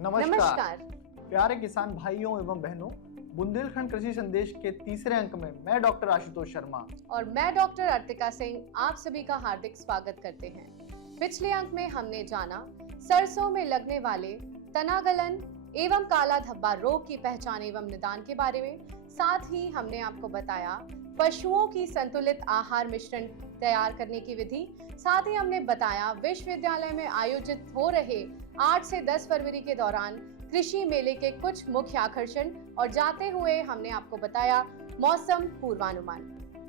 नमस्कार प्यारे किसान भाइयों एवं बहनों, बुंदेलखंड कृषि संदेश के तीसरे अंक में मैं डॉक्टर आशुतोष शर्मा और मैं डॉक्टर अर्तिका सिंह आप सभी का हार्दिक स्वागत करते हैं। पिछले अंक में हमने जाना सरसों में लगने वाले तनागलन एवं काला धब्बा रोग की पहचान एवं निदान के बारे में। साथ ही हमने आपको बताया पशुओं की संतुलित आहार मिश्रण तैयार करने की विधि। साथ ही हमने बताया विश्वविद्यालय में आयोजित हो रहे 8 से 10 फरवरी के दौरान कृषि मेले के कुछ मुख्य आकर्षण और जाते हुए हमने आपको बताया मौसम पूर्वानुमान।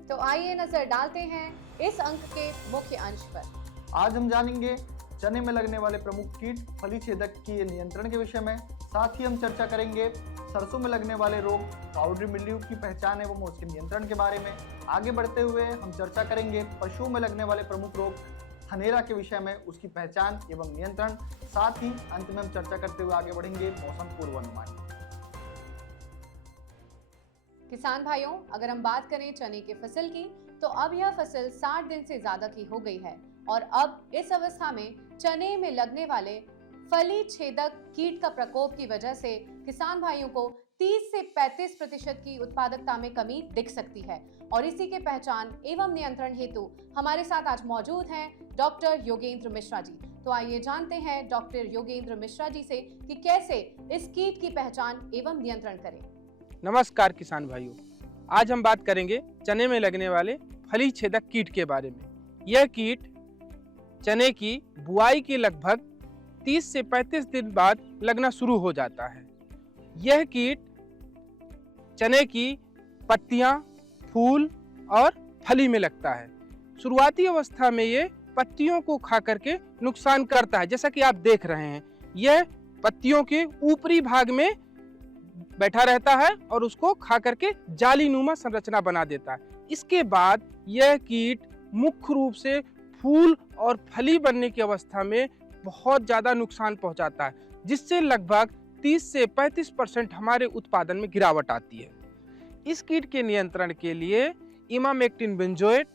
तो आइए नजर डालते हैं इस अंक के मुख्य अंश पर। आज हम जानेंगे चने में लगने वाले प्रमुख कीट फली छेदक के नियंत्रण के विषय में। साथ ही हम चर्चा करेंगे सरसों में लगने वाले रोग पाउडरी मिल्ड्यू की पहचान एवं उसके नियंत्रण के बारे में। आगे बढ़ते हुए हम चर्चा करेंगे पशुओं में लगने वाले प्रमुख रोग थनेरा के विषय में, उसकी पहचान एवं नियंत्रण। साथ ही अंत में हम चर्चा करते हुए आगे बढ़ेंगे मौसम पूर्वानुमान। किसान भाइयों, अगर हम बात करें चने की फसल की, तो अब यह फसल 60 दिन से ज्यादा की हो गई है और अब इस अवस्था में चने में लगने वाले फली छेदक कीट का प्रकोप की वजह से किसान भाइयों को 30 से 35% की उत्पादकता में कमी दिख सकती है। और इसी के पहचान एवं नियंत्रण हेतु हमारे साथ आज मौजूद हैं डॉक्टर योगेंद्र मिश्रा जी। तो आइए जानते हैं डॉक्टर योगेंद्र मिश्रा जी से कि कैसे इस कीट की पहचान एवं नियंत्रण करें। नमस्कार किसान भाइयों, आज हम बात करेंगे चने में लगने वाले फली छेदक कीट के बारे में। यह कीट चने की बुआई के लगभग 30 से 35 दिन बाद लगना शुरू हो जाता है। यह कीट चने की पत्तियां, फूल और फली में लगता है। शुरुआती अवस्था में ये पत्तियों को खा करके नुकसान करता है। जैसा कि आप देख रहे हैं, यह पत्तियों के ऊपरी भाग में बैठा रहता है और उसको खा करके जालीनुमा संरचना बना देता है। इसके बाद यह कीट मुख्य रूप से फूल और फली बनने की अवस्था में बहुत ज़्यादा नुकसान पहुंचाता है, जिससे लगभग 30 से 35% हमारे उत्पादन में गिरावट आती है। इस कीट के नियंत्रण के लिए इमामेक्टिन बेंजोएट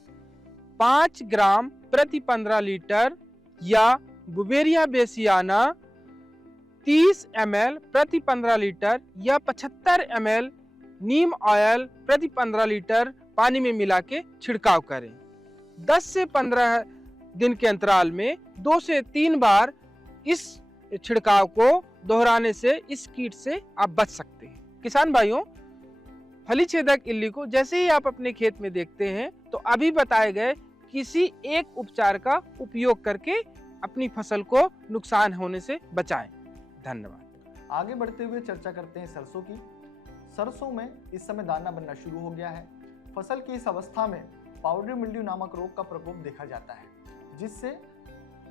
5 ग्राम प्रति 15 लीटर या बुवेरिया बेसियाना 30 ml प्रति 15 लीटर या 75 ml नीम ऑयल प्रति 15 लीटर पानी में मिला के छिड़काव करें। 10 से 15 दिन के अंतराल में 2 से 3 बार इस छिड़काव को दोहराने से इस कीट से आप बच सकते हैं। किसान भाइयों, फली छेदक इल्ली को जैसे ही आप अपने खेत में देखते हैं तो अभी बताए गए किसी एक उपचार का उपयोग करके अपनी फसल को नुकसान होने से बचाएं। धन्यवाद। आगे बढ़ते हुए चर्चा करते हैं सरसों की। सरसों में इस समय दाना बनना शुरू हो गया है। फसल की इस अवस्था में पाउडरी मिल्ड्यू नामक रोग का प्रकोप देखा जाता है, जिससे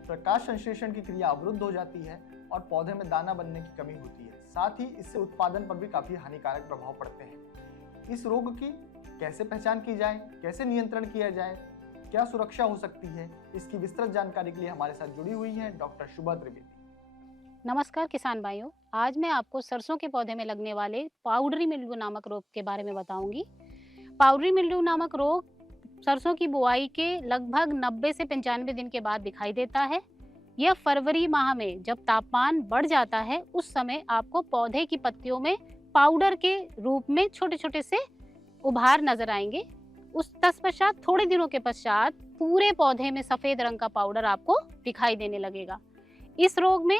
प्रकाश संश्लेषण की क्रिया अवरुद्ध हो जाती है और पौधे में दाना बनने की कमी होती है। साथ ही इससे उत्पादन पर भी काफी हानिकारक प्रभाव पड़ते हैं। इस रोग की कैसे पहचान की जाए, कैसे नियंत्रण किया जाए, क्या सुरक्षा हो सकती है, इसकी विस्तृत जानकारी के लिए हमारे साथ जुड़ी हुई हैं डॉक्टर शुभा त्रिवेदी। नमस्कार किसान भाइयों, आज मैं आपको सरसों के पौधे में लगने वाले पाउडरी मिल्ड्यू नामक रोग के बारे में बताऊंगी। पाउडरी मिल्ड्यू नामक रोग सरसों की बुआई के लगभग 90 से 95 दिन के बाद दिखाई देता है। यह फरवरी माह में जब तापमान बढ़ जाता है, उस समय आपको पौधे की पत्तियों में पाउडर के रूप में छोटे छोटे से उभार नजर आएंगे। उस तत्पश्चात थोड़े दिनों के पश्चात पूरे पौधे में सफेद रंग का पाउडर आपको दिखाई देने लगेगा। इस रोग में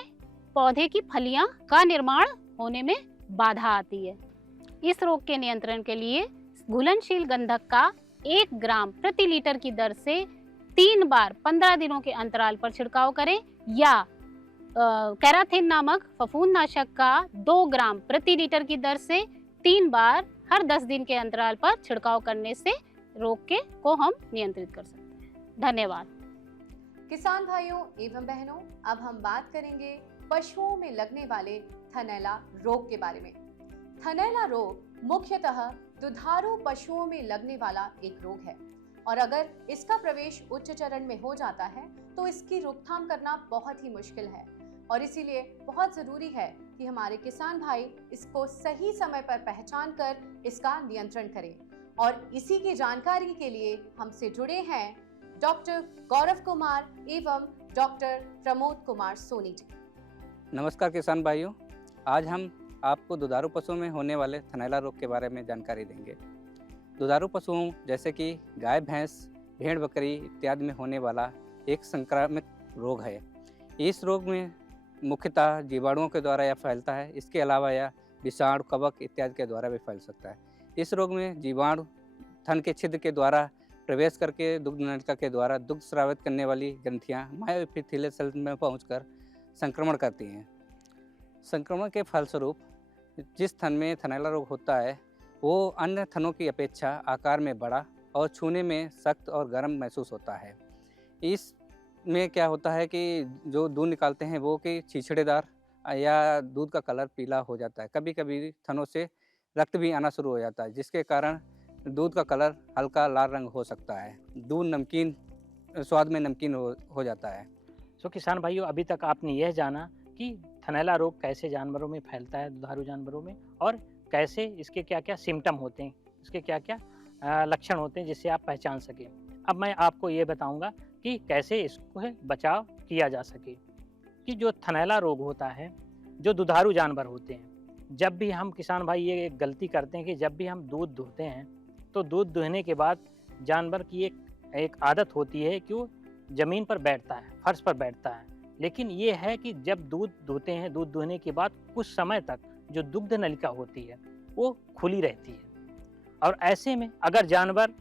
पौधे की फलियां का निर्माण होने में बाधा आती है। इस रोग के नियंत्रण के लिए घुलनशील गंधक का 1 ग्राम प्रति लीटर की दर से 3 बार 15 दिनों के अंतराल पर छिड़काव करें या कैराथिन नामक फफूंदनाशक का 2 ग्राम प्रति लीटर की दर से 3 बार हर 10 दिन के अंतराल पर छिड़काव करने से रोग को हम नियंत्रित कर सकते हैं। धन्यवाद। किसान भाइयों एवं बहनों, अब हम बात करेंगे पशुओं में लगने वाले थनैला रोग के बारे में। थनैला रोग मुख्यतः दुधारू पशुओं में लगने वाला एक रोग है और अगर इसका प्रवेश उच्च चरण में हो जाता है तो इसकी रोकथाम करना बहुत ही मुश्किल है और इसीलिए बहुत जरूरी है कि हमारे किसान भाई इसको सही समय पर पहचान कर इसका नियंत्रण करें। और इसी की जानकारी के लिए हमसे जुड़े हैं डॉक्टर गौरव कुमार एवं डॉक्टर प्रमोद कुमार सोनी जी। नमस्कार किसान भाइयों, आज हम आपको दुधारू पशुओं में होने वाले थनैला रोग के बारे में जानकारी देंगे। दुधारू पशुओं जैसे कि गाय, भैंस, भेड़, बकरी इत्यादि में होने वाला एक संक्रामक रोग है। इस रोग में मुख्यतः जीवाणुओं के द्वारा यह फैलता है। इसके अलावा यह विषाणु, कवक इत्यादि के द्वारा भी फैल सकता है। इस रोग में जीवाणु थन के छिद्र के द्वारा प्रवेश करके दुग्ध नलिका के द्वारा दुग्ध स्रावित करने वाली ग्रंथियाँ मायोएपिथेलियल सेल में पहुंचकर संक्रमण करती हैं। संक्रमण के फलस्वरूप जिस थन में थनैला रोग होता है वो अन्य थनों की अपेक्षा आकार में बड़ा और छूने में सख्त और गर्म महसूस होता है। इसमें क्या होता है कि जो दूध निकालते हैं वो कि छिछड़ेदार या दूध का कलर पीला हो जाता है। कभी कभी थनों से रक्त भी आना शुरू हो जाता है, जिसके कारण दूध का कलर हल्का लाल रंग हो सकता है। दूध नमकीन, स्वाद में नमकीन हो जाता है। सो किसान भाइयों, अभी तक आपने यह जाना कि थनैला रोग कैसे जानवरों में फैलता है, दुधारू जानवरों में, और कैसे इसके क्या क्या सिम्टम होते हैं, इसके क्या क्या लक्षण होते हैं जिससे आप पहचान सकें। अब मैं आपको ये बताऊंगा कि कैसे इसको बचाव किया जा सके। कि जो थनैला रोग होता है, जो दुधारू जानवर होते हैं, जब भी हम किसान भाई ये एक गलती करते हैं कि जब भी हम दूध दुहते हैं तो दूध दुहने के बाद जानवर की एक आदत होती है कि वो ज़मीन पर बैठता है, फर्श पर बैठता है। लेकिन ये है कि जब दूध दुहते हैं, दूध दुहने के बाद कुछ समय तक जो दुग्ध नलिका होती है वो खुली रहती है। और ऐसे में अगर जानवर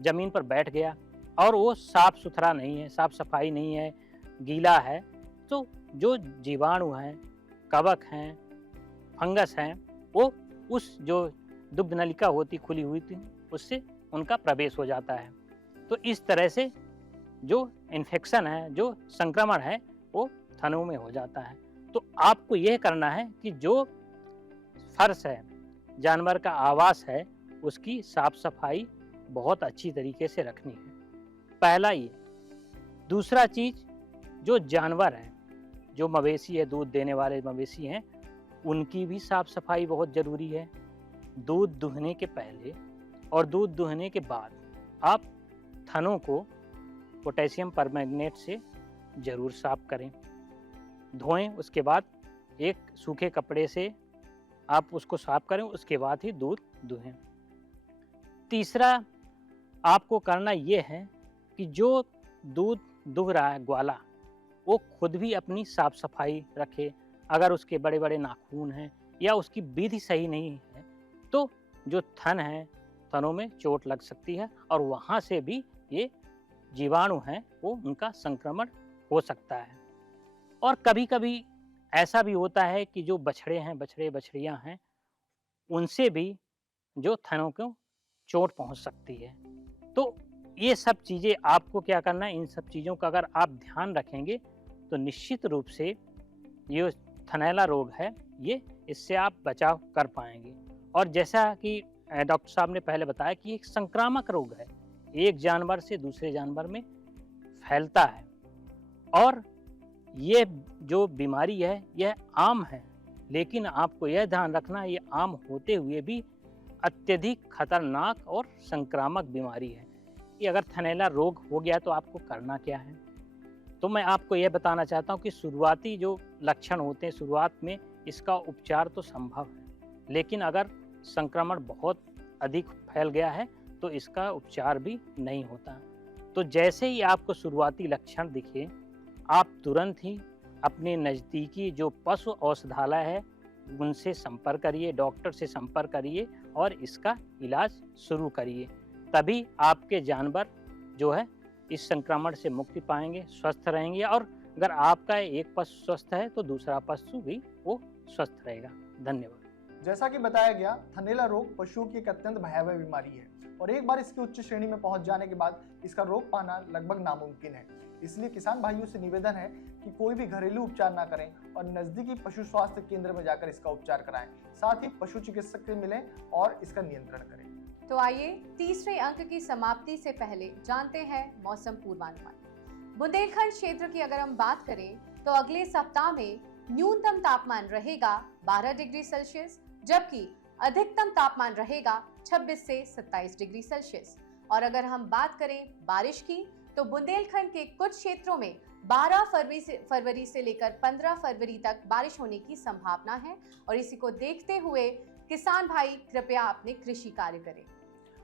ज़मीन पर बैठ गया और वो साफ़ सुथरा नहीं है, साफ़ सफाई नहीं है, गीला है, तो जो जीवाणु हैं, कवक हैं, फंगस हैं, वो उस जो दुग्ध नलिका होती खुली हुई थी उससे उनका प्रवेश हो जाता है। तो इस तरह से जो इन्फेक्शन है, जो संक्रमण है, वो थनों में हो जाता है। तो आपको यह करना है कि जो फर्श है, जानवर का आवास है, उसकी साफ सफाई बहुत अच्छी तरीके से रखनी है। पहला ये। दूसरा चीज़, जो जानवर हैं, जो मवेशी है, दूध देने वाले मवेशी हैं, उनकी भी साफ सफाई बहुत ज़रूरी है। दूध दुहने के पहले और दूध दुहने के बाद आप थनों को पोटेशियम परमैंगनेट से ज़रूर साफ करें, धोएं। उसके बाद एक सूखे कपड़े से आप उसको साफ करें, उसके बाद ही दूध दुहें। तीसरा आपको करना ये है कि जो दूध दुह रहा है ग्वाला, वो खुद भी अपनी साफ सफाई रखे। अगर उसके बड़े बड़े नाखून हैं या उसकी विधि सही नहीं है तो जो थन है, थनों में चोट लग सकती है और वहाँ से भी ये जीवाणु हैं वो उनका संक्रमण हो सकता है। और कभी कभी ऐसा भी होता है कि जो बछड़े हैं, बछड़ियाँ हैं, उनसे भी जो थनों को चोट पहुँच सकती है। तो ये सब चीज़ें आपको क्या करना है, इन सब चीज़ों का अगर आप ध्यान रखेंगे तो निश्चित रूप से ये थनैला रोग है, ये इससे आप बचाव कर पाएंगे। और जैसा कि डॉक्टर साहब ने पहले बताया कि एक संक्रामक रोग है, एक जानवर से दूसरे जानवर में फैलता है। और ये जो बीमारी है यह आम है, लेकिन आपको यह ध्यान रखना है ये आम होते हुए भी अत्यधिक खतरनाक और संक्रामक बीमारी है। कि अगर थनैला रोग हो गया तो आपको करना क्या है। तो मैं आपको यह बताना चाहता हूँ कि शुरुआती जो लक्षण होते हैं, शुरुआत में इसका उपचार तो संभव है, लेकिन अगर संक्रमण बहुत अधिक फैल गया है तो इसका उपचार भी नहीं होता। तो जैसे ही आपको शुरुआती लक्षण दिखे, आप तुरंत ही अपने नज़दीकी जो पशु औषधालय है उनसे संपर्क करिए, डॉक्टर से संपर्क करिए और इसका इलाज शुरू करिए। तभी आपके जानवर जो है इस संक्रमण से मुक्ति पाएंगे, स्वस्थ रहेंगे। और अगर आपका एक पशु स्वस्थ है तो दूसरा पशु भी वो स्वस्थ रहेगा। धन्यवाद। जैसा कि बताया गया, थनैला रोग पशुओं की एक अत्यंत भयावह बीमारी है और एक बार इसकी उच्च श्रेणी में पहुंच जाने के बाद इसका रोग पाना लगभग नामुमकिन है। इसलिए किसान भाइयों से निवेदन है कि कोई भी घरेलू उपचार ना करें और नजदीकी पशु स्वास्थ्य केंद्र में जाकर इसका उपचार कराएं। साथ ही पशु चिकित्सक से मिलें और इसका नियंत्रण करें। तो आइए तीसरे अंक की समाप्ति से पहले जानते हैं मौसम पूर्वानुमान। बुंदेलखंड क्षेत्र की अगर हम बात करें तो अगले सप्ताह में न्यूनतम तापमान रहेगा 12 डिग्री सेल्सियस, जबकि अधिकतम तापमान रहेगा 26 से 27 डिग्री सेल्सियस। और अगर हम बात करें बारिश की तो बुंदेलखंड के कुछ क्षेत्रों में 12 फरवरी से लेकर 15 फरवरी तक बारिश होने की संभावना है और इसी को देखते हुए किसान भाई कृपया अपने कृषि कार्य करें।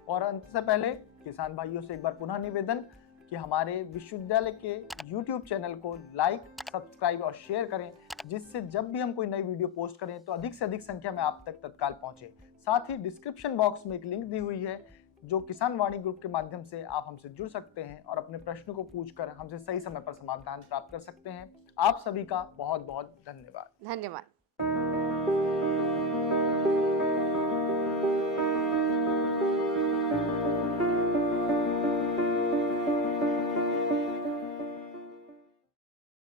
और अंत से पहले किसान भाइयों से एक बार पुनः निवेदन कि हमारे विश्वविद्यालय के YouTube चैनल को लाइक, सब्सक्राइब और शेयर करें, जिससे जब भी हम कोई नई वीडियो पोस्ट करें तो अधिक से अधिक संख्या में आप तक तत्काल पहुंचे। साथ ही डिस्क्रिप्शन बॉक्स में एक लिंक दी हुई है जो किसान वाणी ग्रुप के माध्यम से आप हमसे जुड़ सकते हैं और अपने प्रश्नों को पूछकर हमसे सही समय पर समाधान प्राप्त कर सकते हैं। आप सभी का बहुत बहुत धन्यवाद। धन्यवाद।